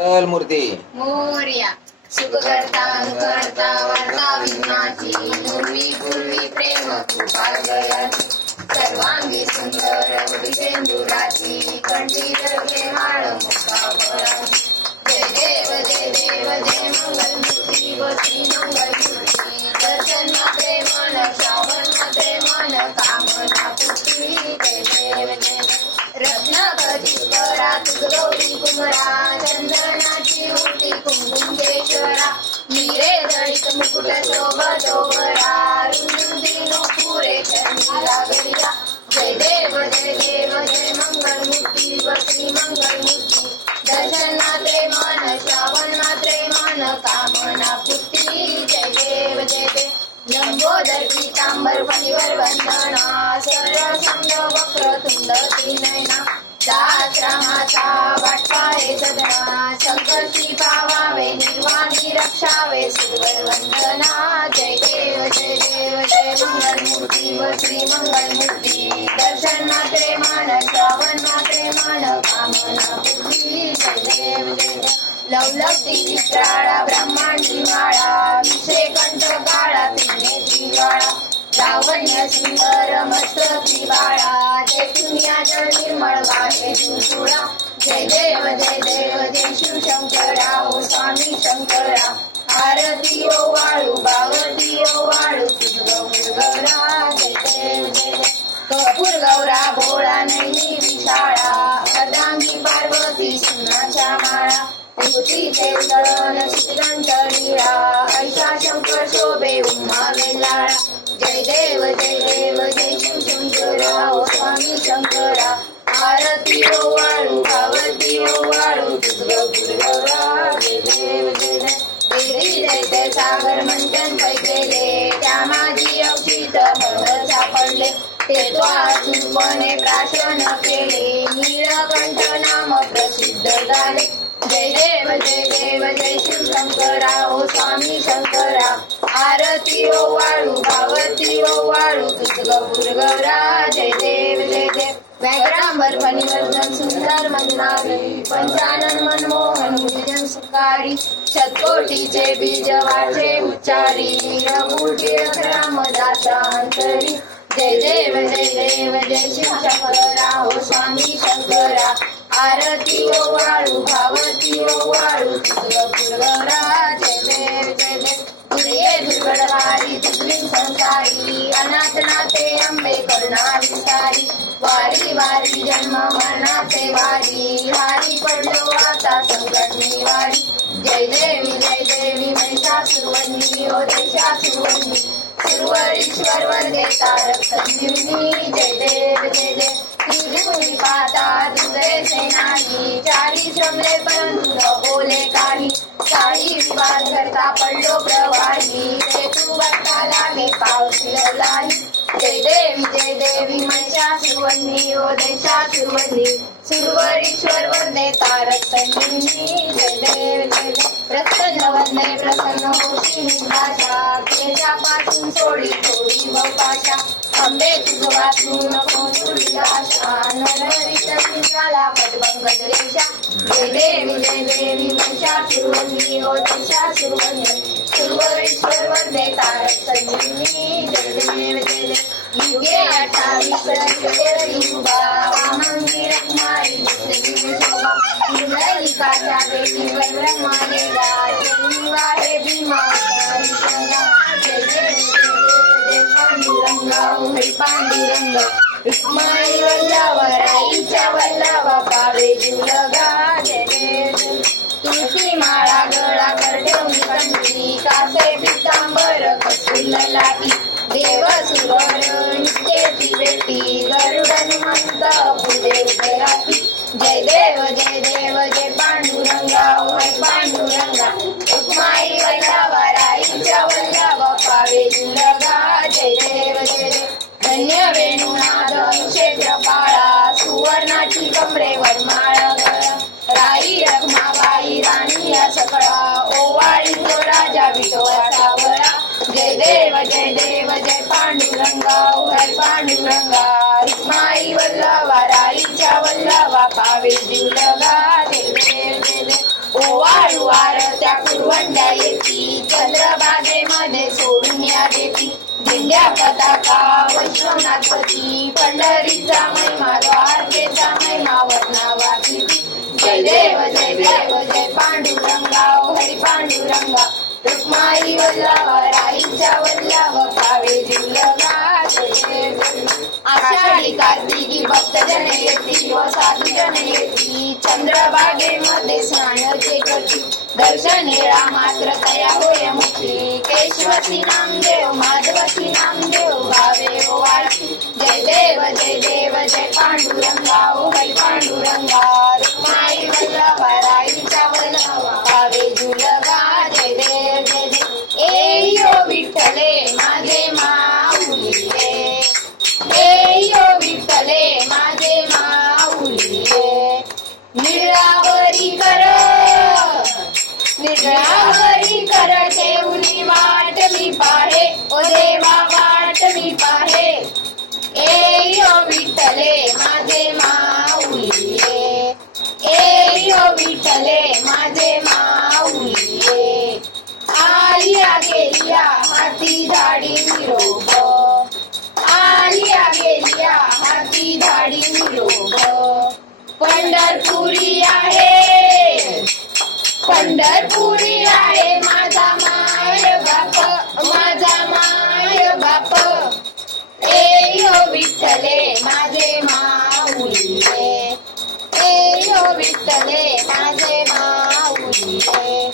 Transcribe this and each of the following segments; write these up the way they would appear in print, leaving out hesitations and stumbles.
मूर्ती मोरया सुख करता करता वार्ता विघ्नाची पूर्वी पूर्वी प्रेम कृपा जयाची सर्वांगी सुंदर वडिसेंदुराची कंठी धरले माळ मुक्ता फळाची जय देव जय मंगल मूर्ती वसी मंगल मूर्ती दर्शन मात्रे मन श्रावण मात्रे मन कामना पूर्ती जय देव रत्नाकरीश्वरा गौरी कुमरा चंदनाची उटी कुंकुमेश्वरा हिरे जडित मुकुट शोभतोबरा रुंदी नुपुरे चरणी लागलिया जय देव जय मंगल मूर्ती वश्री मंगल मूर्ती दर्शन मात्रे मन श्रावण मात्रे मन कामना पूर्ती जय देव लंबोदर पीतांबर फणीवर वंदना सरळ संग वक्रतुंड त्रिनयना दाश्रमाचा वाटपाहे सदना शंकरची पावावे निर्वाणी रक्षावे सुरवर वंदना जय देव जय मंगल मूर्ती व श्री मंगल मूर्ती दर्शन मात्रे मन श्रावण मात्रे मन कामना पूर्ती जय देव लवलवती विक्राळा ब्रह्मांडी माळा विश्रे कंठ काळा पिण्याची ज्वाळा लावण्य सुंदर मस्तकी बाळा चैतन्याचा निर्मळ वाहे झुळझुळा जय देव जय शिवशंकरा ओ स्वामी शंकरा आरती ओ वाळू बावती ओ वाळू गौरा जय देव कपूर गौरा भोळा नैनी विशाळा अर्धांगी पार्वती सुनाच्या माळा मूर्तीचे चरण श्रीगंठलीळा ऐशा शंकर शोभे उमा वेलाळा जय देव जय शिवशंकरा ओ स्वामी शंकरा आरती ओ वाळू पार्वती ओ वाळू गौरा जय देव जय सागर मंथन पै गेले त्या माझी अवचित फळ सापडले ते त्वाचूपणे प्राशन केले नीलकंठ नाम प्रसिद्ध झाले जय देव जय शिवशंकरा ओ स्वामी शंकरा आरती ओ वाळू पार्वती ओ वाळू गौरा जय देव व्याघ्रांबर फणीवर्धन सुंदर मंदारी पंचानन मनमोहन भुजन सुकारी शतकोटीचे बीज वाचे उच्चारी रघुटी रामदासा अंतरी जय देव जय शिवशंकरा ओ स्वामी शंकरा आरती ओ वाळू भावती ओ वाळू गौरा जय देव तुझे दुर्गडवारी तुझी संसारी अनाथ नाथे अंबे करणारी सारी वारी वारी जन्म मरणाचे वारी हारी पडलो आता संकट निवारी जय देवी महिषासुरवंदी ओ देशासुरवंदी सुरवरीश्वर वंदे तारक संजीवनी जय देव त्रिभुवनी पाता दुसरे सेनानी चारी श्रमले परंतु न बोले काही साडी विवाद करता पडलो प्रवाही रे तू वाटता लागे पाऊस मिळवलाही जय देवी महिषासुरवंदी ओ देशासुरवंदी सुरवरीश्वर वंदे तारक संजीवनी जय देव प्रसन्न वंदे प्रसन्न होती निभाषा केशापासून सोडी थोडी वपाशा अंबे तुझ वाचू नको तुझी आशा नरहरी झाला पटबंग रेषा जय देवी महिषासुरवंदी ओ देशासुरवंदी सुरवरीश्वर वंदे तारक संजीवनी जय देव युगे 28 युगा वामंगी रखमाई दुसरी शोभा मुरलिकाच्या पेटीवर ब्रह्मानेला शनिवा हे भीमा जय पांडुरंगा हरी पांडुरंग रुक्माई वल्लभ राईच्या वल्लभ पावे जुलगा जय देव तुळशी माळा गळा करठेवली कंठी कासे पितांबर कस्तुल लाटी देव सुवर नित्येची बेटी गरुड हनुमंत पुढे उभे राहती जय देव जय पांडुरंगा हरी पांडुरंगा रुक्माई वल्लभ राईच्या वल्लभ पावे जुलगा जय देव धन्य वेणुनाद क्षेत्र पाळा सुवर्णाची कमरेवर माळ राई रखमाबाई राणी या सकळा ओवाळी तो राजा विठोबा सावळा जय देव जय पांडुरंगा हरी पांडुरंगा रुक्माई वल्लभा राईच्या वल्लभा पावे जीव लगा जय देव ओवाळू आरत्या पुरवंड्या येती चंद्रभागेमध्ये सोडून या देती दिंड्या पताका वैष्णवनाथपती पंढरीचा महिमा द्वारकेचा महिमा वर्णावाची जय देव जय देव जय पांडुरंगा ओ हरी पांडुरंगा रुक्माई वल्लभ राईच्या वल्लभ पावे जीवलगा जय देव आषाढी कार्तिकी भक्तजन येती व साधुजन येती चंद्रभागेमध्ये स्नान जे करती दर्शनेला मात्र तया होय मुक्ती केशवती नामदेव माधवती नामदेव भावे ओ आरती जय देव जय पांडुरंगा ओ हरी पांडुरंगा रुक्माई वल्लभ राईच्या वल्लभ पावे जीवलगा जय देव ए यो विठ्ठले माझे माऊलीये ए यो विठ्ठले माझे माऊलीये निळावरी कर ठेवली वाट मी पाहे ओ देवा वाट मी पाहे ए यो विठ्ठले माझे माऊलीये ए यो विठ्ठले माझे माऊलीये आलिया गेलिया हाती धाडी निरोप आलिया गेलिया हाती धाडी निरोप पंढरपुरी आहे माझा माय बाप ए यो विठ्ठले माझे माऊलीये ए यो विठ्ठले माझे माऊलीये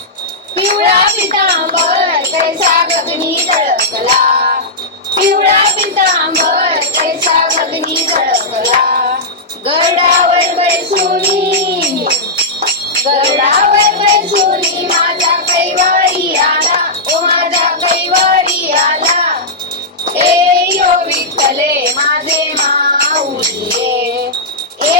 पिवळा पितांबर कैसा गगनी झळकला पिवळा पितांबर कैसा गगनी झळकला गडावर बैसुनी माझा कैवारी आला ओ माझा कैवारी आला ए यो विठ्ठले माझे माऊलीये